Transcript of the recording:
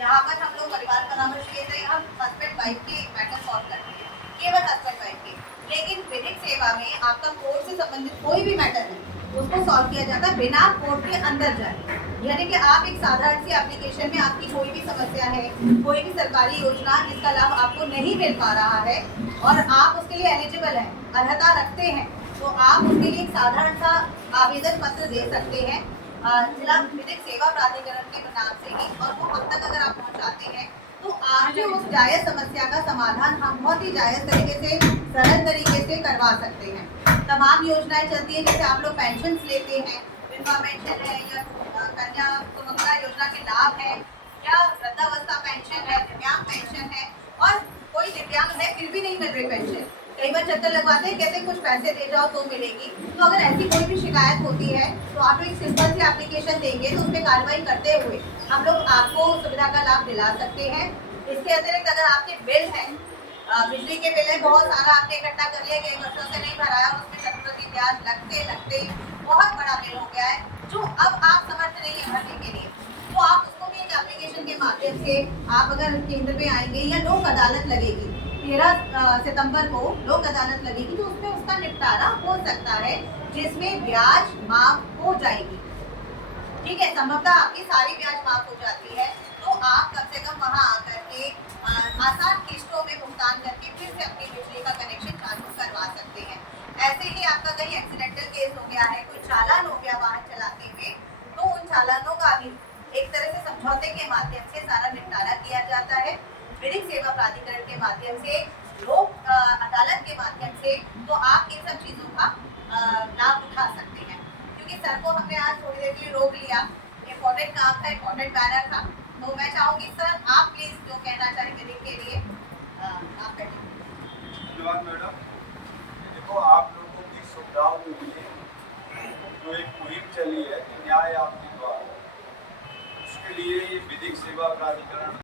यहाँ पर हम लोग परिवार परामर्श के लिए हम हस्बैंड वाइफ के मैटर सॉल्व करते हैं, केवल हस्बैंड वाइफ के। लेकिन विधिक सेवा में आपका कोर्ट से संबंधित कोई भी मैटर है उसको सॉल्व किया जाता है बिना कोर्ट के अंदर जाए। यानी कि आप एक साधारण सी एप्लीकेशन में आपकी कोई भी समस्या है, कोई भी सरकारी योजना जिसका लाभ आपको नहीं मिल पा रहा है और आप उसके लिए एलिजिबल हैं, अर्हता रखते हैं, तो आप उसके लिए एक साधारण सा आवेदन पत्र दे सकते हैं जिला विधिक सेवा प्राधिकरण के नाम से ही, और वो हम तक अगर आप पहुंचाते हैं तो आपकी उस जायज समस्या का समाधान हम बहुत ही जायज तरीके से, सरल तरीके से करवा सकते हैं। तमाम योजनाएं चलती है, जैसे आप लोग पेंशन लेते हैं, विधवा पेंशन है या कन्या सुमंगला योजना के लाभ है या वृद्धावस्था पेंशन है, दिव्यांग पेंशन है, और कोई दिव्यांग है फिर भी नहीं मिल रही पेंशन, कई बार चक्कर लगवाते हैं, कहते हैं कुछ पैसे दे जाओ तो मिलेगी। तो अगर ऐसी कोई भी शिकायत होती है तो आप एक सिंपल सी एप्लीकेशन देंगे तो उस पर कार्रवाई करते हुए हम लोग आपको सुविधा का लाभ दिला सकते हैं। इसके अतिरिक्त अगर आपके बिल है, बिजली के बिल है, बहुत सारा आपने इकट्ठा कर लिया, कई वर्षों से नहीं भरा है, उसमें चक्रवृद्धि ब्याज लगते लगते बहुत बड़ा बिल हो गया है जो अब आप समर्थ नहीं है भरने के लिए, तो आप उसको भी एक एप्लीकेशन के माध्यम से, आप अगर केंद्र में आएंगे या लोक अदालत लगेगी 13 सितंबर को लोक अदालत लगेगी, तो उसमें उसका निपटारा हो सकता है जिसमें ब्याज माफ हो जाएगी। ठीक है, संभवतः आपकी सारी ब्याज माफ हो जाती है, तो आप कम से कम वहां आकर के आसान किस्तों में भुगतान करके फिर से अपनी बिजली का कनेक्शन चालू करवा सकते हैं। ऐसे ही आपका कहीं एक्सीडेंटल केस हो गया है, कोई चालान हो गया वाहन चलाते हुए, तो उन चालानों का भी एक तरह से समझौते के माध्यम से सारा निपटारा किया जाता है विधिक सेवा प्राधिकरण के माध्यम से, लोक अदालत के माध्यम से। तो आप इन सब चीजों का लाभ उठा सकते हैं। क्योंकि सर को हमने आज थोड़ी देर के लिए रोक लिया, इम्पोर्टेंट काम था, इम्पोर्टेंट बैनर था, तो मैं चाहूंगी सर आप प्लीज जो कहना चाहें विधिक के लिए आप कहें। धन्यवाद मैडम। देखो, आप लोगों की सुविधाओं के लिए जो एक मुहिम चली है कि न्याय आपके द्वार, उसके लिए ये विधिक सेवा प्राधिकरण